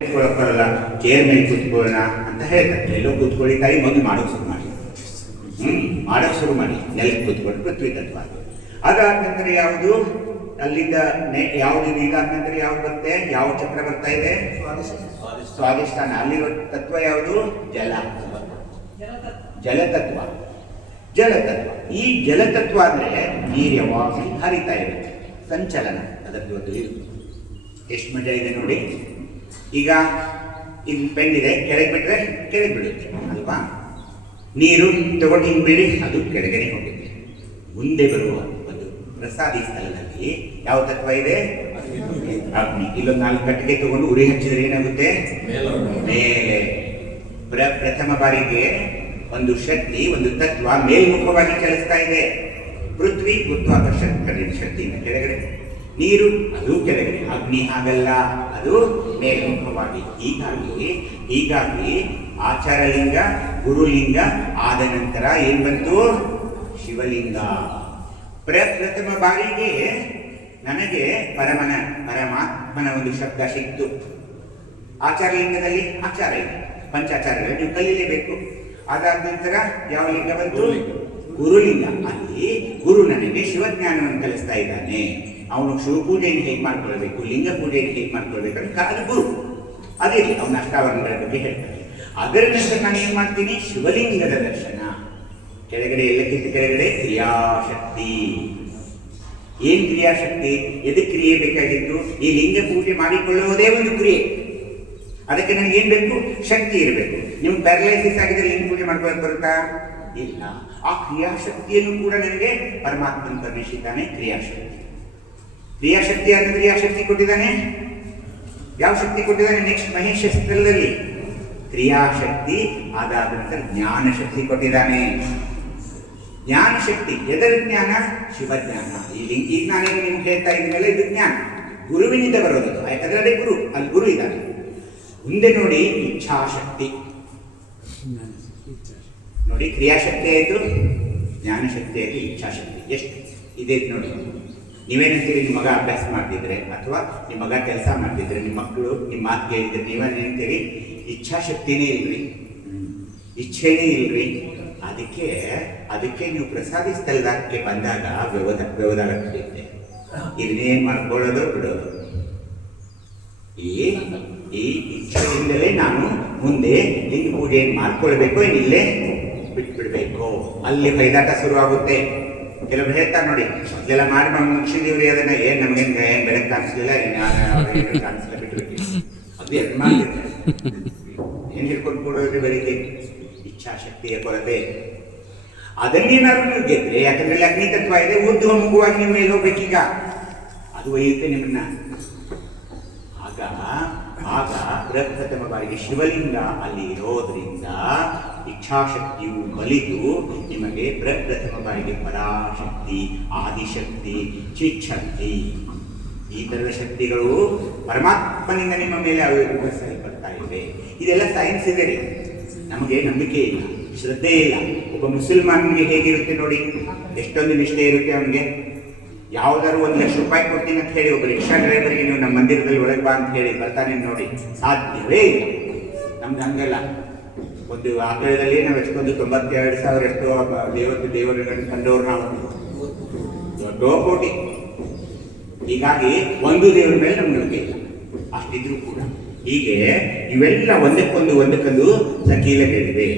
ಕೂತ್ಕೊಳ್ಳೋಕ್ಕಲ್ಲ, chair ಮೇಲೆ ಕೂತ್ಕೊಳ್ಳೋಣ ಅಂತ ಹೇಳ್ತಾರೆ. ಎಲ್ಲೋ ಕೂತ್ಕೊಳ್ಳಿ ತಾಯಿ, ಮೊದಲು ಮಾಡೋಕೆ ಶುರು ಮಾಡಿ. ಮಾಡೋಕೆ ಶುರು ಮಾಡಿ. ನೆಲಕ್ಕೆ ಕೂತ್ಕೊಂಡು ಪೃಥ್ವಿ ತತ್ವ. ಅದಾದ ನಂತರ ಯಾವುದು ಅಲ್ಲಿಂದ ಯಾವುದು ಇದಾದ ನಂತರ ಯಾವ್ದು ಬರುತ್ತೆ? ಯಾವ ಚಕ್ರ ಬರ್ತಾ ಇದೆ? ಸ್ವಾಧಿಷ್ಠಾನ. ಅಲ್ಲಿರೋ ತತ್ವ ಯಾವುದು? ಜಲ, ಜಲತತ್ವ. ಜಲತತ್ವ. ಈ ಜಲತತ್ವ ಅಂದ್ರೆ ನೀರು ಯಾವಾಗಲೂ ಹರಿತಾ ಇರುತ್ತೆ, ಸಂಚಲನ ಅದರದ್ದು ಒಂದು ಇದು. ಎಷ್ಟು ಮಜಾ ಇದೆ ನೋಡಿ. ಈಗ ಇಲ್ಲಿ ಪೆನ್ ಇದೆ, ಕೆಳಗೆ ಬಿಟ್ಟರೆ ಕೆಳಗೆ ಬಿಡುತ್ತೆ ಅಲ್ವಾ? ನೀರು ತಗೊಂಡು ಹಿಂಗೆ ಬಿಡಿ, ಅದು ಕೆಳಗಡೆ ಹೋಗುತ್ತೆ. ಮುಂದೆ ಬರುವ ಒಂದು ಪ್ರಸಾದಿ ಸ್ಥಳದಲ್ಲಿ ಯಾವ ತತ್ವ ಇದೆ? ಅಗ್ನಿ. ಇಲ್ಲೊಂದು 4 ಕಟ್ಟಿಗೆ ತಗೊಂಡು ಉರಿ ಹಚ್ಚಿದ್ರೆ ಏನಾಗುತ್ತೆ? ಮೇಲೆ. ಪ್ರಥಮ ಬಾರಿಗೆ ಒಂದು ಶಕ್ತಿ, ಒಂದು ತತ್ವ ಮೇಲ್ಮುಖವಾಗಿ ಚಲಿಸ್ತಾ ಇದೆ. ಪೃಥ್ವಿ ಗುರುತ್ವಾಕರ್ಷಣ ಶಕ್ತಿಯಿಂದ ಕೆಳಗಡೆ, ನೀರು ಅದು ಕೆಳಗಡೆ. ಅಗ್ನಿ ಹಾಗಲ್ಲ, ಅದು ಮೇಲ್ಮುಖವಾಗಿ. ಹೀಗಾಗಿ ಆಚಾರಲಿಂಗ, ಗುರುಲಿಂಗ ಆದ ನಂತರ ಏನ್ ಬಂತು? ಶಿವಲಿಂಗ. ಪ್ರಥಮ ಬಾರಿಗೆ ನನಗೆ ಪರಮಾತ್ಮನ ಒಂದು ಶಬ್ದ ಸಿಕ್ತು. ಆಚಾರಲಿಂಗದಲ್ಲಿ ಆಚಾರ ಇದೆ, ಪಂಚಾಚಾರಗಳು ನೀವು ಕಲೀಲೇಬೇಕು. ಅದಾದ ನಂತರ ಯಾವ ಲಿಂಗ ಬಂತು? ಗುರುಲಿಂಗ. ಅಲ್ಲಿ ಗುರು ನನಗೆ ಶಿವಜ್ಞಾನವನ್ನು ಕಲಿಸ್ತಾ ಇದ್ದಾನೆ. ಅವನು ಶಿವಪೂಜೆಯನ್ನು ಹೇಗೆ ಮಾಡ್ಕೊಳ್ಬೇಕು, ಲಿಂಗ ಪೂಜೆಯನ್ನು ಹೇಗೆ ಮಾಡ್ಕೊಳ್ಬೇಕು ಅಂತ ಅದು ಗುರು. ಅದೇ ಅವನ ಅಷ್ಟಾವರಣಗಳ ಬಗ್ಗೆ ಹೇಳ್ತಾನೆ. ಅದರ ನಂತರ ನಾನು ಏನು ಮಾಡ್ತೀನಿ? ಶಿವಲಿಂಗದ ದರ್ಶನ. ಕೆಳಗಡೆ ಎಲ್ಲಕ್ಕಿಂತ ಕೆಳಗಡೆ ಕ್ರಿಯಾಶಕ್ತಿ. ಏನ್ ಕ್ರಿಯಾಶಕ್ತಿ? ಎದಕ್ಕೆ ಕ್ರಿಯೆ ಬೇಕಾಗಿತ್ತು? ಈ ಲಿಂಗ ಪೂಜೆ ಮಾಡಿಕೊಳ್ಳುವುದೇ ಒಂದು ಕ್ರಿಯೆ. ಅದಕ್ಕೆ ನನಗೆ ಏನ್ ಬೇಕು? ಶಕ್ತಿ ಇರಬೇಕು. ನಿಮ್ಗೆ ಪ್ಯಾರಲೈಸಿಸ್ ಆಗಿದ್ರೆ ಲಿಂಗ ಪೂಜೆ ಮಾಡ್ಕೊಳ್ಳೋಕೆ ಬರುತ್ತಾ? ಇಲ್ಲ. ಆ ಕ್ರಿಯಾಶಕ್ತಿಯನ್ನು ಕೂಡ ನನಗೆ ಪರಮಾತ್ಮನ ಕರುಣಿಸಿದ್ದಾನೆ. ಕ್ರಿಯಾಶಕ್ತಿ ಅಂದ್ರೆ ಕ್ರಿಯಾಶಕ್ತಿ ಕೊಟ್ಟಿದ್ದಾನೆ. ಯಾವ ಶಕ್ತಿ ಕೊಟ್ಟಿದ್ದಾನೆ? ನೆಕ್ಸ್ಟ್ ಮಹೇಶ ಸ್ಥಳದಲ್ಲಿ ಕ್ರಿಯಾಶಕ್ತಿ. ಅದಾದ ನಂತರ ಜ್ಞಾನ ಶಕ್ತಿ ಕೊಟ್ಟಿದ್ದಾನೆ. ಜ್ಞಾನ ಶಕ್ತಿ ಎದರ ಜ್ಞಾನ? ಶಿವಜ್ಞಾನ. ಈಗ ನಾನೇನು ನಿಮ್ಗೆ ಹೇಳ್ತಾ ಇದ್ಮೇಲೆ ಇದು ಜ್ಞಾನ ಗುರುವಿನಿಂದ ಬರೋದು. ಯಾಕಂದ್ರೆ ಅದೇ ಗುರು, ಅಲ್ಲಿ ಗುರು ಇದ್ದಾನೆ. ಮುಂದೆ ನೋಡಿ ಇಚ್ಛಾಶಕ್ತಿ. ನೋಡಿ, ಕ್ರಿಯಾಶಕ್ತಿ ಆಯಿತು, ಜ್ಞಾನಶಕ್ತಿ ಆಯಿತು, ಇಚ್ಛಾಶಕ್ತಿ. ಎಷ್ಟು ಇದೆ ನೋಡಿ. ನೀವೇನಂತೀರಿ? ನಿಮ್ಮ ಮಗ ಅಭ್ಯಾಸ ಮಾಡ್ತಿದ್ರೆ ಅಥವಾ ನಿಮ್ಮ ಮಗ ಕೆಲಸ ಮಾಡ್ತಿದ್ರೆ, ನಿಮ್ಮ ಮಕ್ಕಳು ನಿಮ್ಮ ಮಾತು ಕೇಳಿದ್ರೆ ನೀವೇನೇಂತೀರಿ? ಇಚ್ಛಾಶಕ್ತಿನೇ ಇಲ್ರಿ, ಇಚ್ಛೆನೇ ಇಲ್ರಿ. ಅದಕ್ಕೆ ನೀವು ಪ್ರಸಾದಿ ಸ್ಥಳಕ್ಕೆ ಬಂದಾಗ ವ್ಯವಧಾನ ನಡೆಯುತ್ತೆ. ಇದನ್ನೇನು ಮಾಡ್ಕೊಳ್ಳೋದು ಬಿಡೋದು. ಈ ಇಚ್ಛೆಯಿಂದಲೇ ನಾನು ಮುಂದೆ ಲಿಂಗ ಪೂಜೆಯನ್ನು ಮಾಡ್ಕೊಳ್ಬೇಕು, ಏನಿಲ್ಲೇ ಬಿಟ್ಬಿಡ್ಬೇಕು. ಅಲ್ಲಿ ಬೈದಾಟ ಶುರು ಆಗುತ್ತೆ. ಕೆಲವರು ಹೇಳ್ತಾರೆ ನೋಡಿ, ಇದೆಲ್ಲ ಮಾಡಿ ನಾವು ಮುಗಿಸಿದೀವ್ರಿ, ಅದನ್ನ ನಮಗೆ ಏನು ಬೆಳಕು ಕಾಣಿಸ್ಲಿಲ್ಲ, ಕಾಣಿಸ್ಲಿಲ್ಲ, ಬಿಟ್ಬಿಟ್ಟು ಅದು ಎಷ್ಟು ಮಾಡ್ತಿರ್ತಾರೆ. ಏನು ಹಿಡ್ಕೊಂಡು ಕೊಡೋದ್ರಿ? ಬೆಳಿಗ್ಗೆ ಇಚ್ಛಾಶಕ್ತಿಯ ಕೊರತೆ. ಅದನ್ನೇನಾದ್ರು ನೀವು ಗೆದ್ರೆ, ಯಾಕಂದ್ರೆ ಅಗ್ನಿ ತತ್ವ ಇದೆ, ಊರ್ಧ್ವಮುಖವಾಗಿ ನಿಮ್ಮ ಮೇಲೆ ಹೋಗ್ಬೇಕೀಗ. ಅದು ಒಯ್ಯುತ್ತೆ ನಿಮ್ಮನ್ನ. ಆಗ ಪ್ರಥಮ ಬಾರಿಗೆ ಶಿವಲಿಂಗ ಅಲ್ಲಿ ಇರೋದ್ರಿಂದ ಇಚ್ಛಾಶಕ್ತಿಯು ಬಲಿದು ನಿಮಗೆ ಪ್ರಥಮ ಬಾರಿಗೆ ಪರಾಶಕ್ತಿ, ಆದಿಶಕ್ತಿ, ಚಿಚ್ಛಕ್ತಿ, ಈ ತರದ ಶಕ್ತಿಗಳು ಪರಮಾತ್ಮನಿಂದ ನಿಮ್ಮ ಮೇಲೆ ಬರ್ತಾ ಇವೆ. ಇದೆಲ್ಲ ಸೈನ್ಸ್ ಇದೆ ರೀ. ನಮಗೆ ನಂಬಿಕೆ ಇಲ್ಲ, ಶ್ರದ್ಧೆ ಇಲ್ಲ. ಒಬ್ಬ ಮುಸಲ್ಮಾನಿಗೆ ಹೇಗಿರುತ್ತೆ ನೋಡಿ, ಎಷ್ಟೊಂದು ನಿಷ್ಠೆ ಇರುತ್ತೆ ಅವನಿಗೆ. ಯಾವುದಾದ್ರು 1 ಲಕ್ಷ ರೂಪಾಯಿ ಕೊಡ್ತೀನಿ ಅಂತ ಹೇಳಿ ಒಬ್ಬ ರಿಕ್ಷಾ ಡ್ರೈವರ್ಗೆ ನೀವು ನಮ್ಮ ಮಂದಿರದಲ್ಲಿ ಒಳಗೆ ಬಾ ಅಂತ ಹೇಳಿ ಬರ್ತಾನೆ ನೋಡಿ, ಸಾಧ್ಯವೇ ಇಲ್ಲ. ನಮ್ದು ಹಂಗಲ್ಲ. ಒಂದು ಆಕಳದಲ್ಲಿ ನಾವು ಎಷ್ಟೊಂದು 92,000 ಎಷ್ಟೋ ದೇವರುಗಳನ್ನು ಕಂಡವ್ರು ನಾವು, ದೊಡ್ಡ ಕೋಟಿ. ಹೀಗಾಗಿ ಒಂದು ದೇವರ ಮೇಲೆ ನಮ್ಗೆ ನಂಬಿಕೆ ಇಲ್ಲ, ಅಷ್ಟಿದ್ರು ಕೂಡ. ಹೀಗೆ ಇವೆಲ್ಲ ಒಂದಕ್ಕೊಂದು ಸಕೀಲಗಳಿವೆ.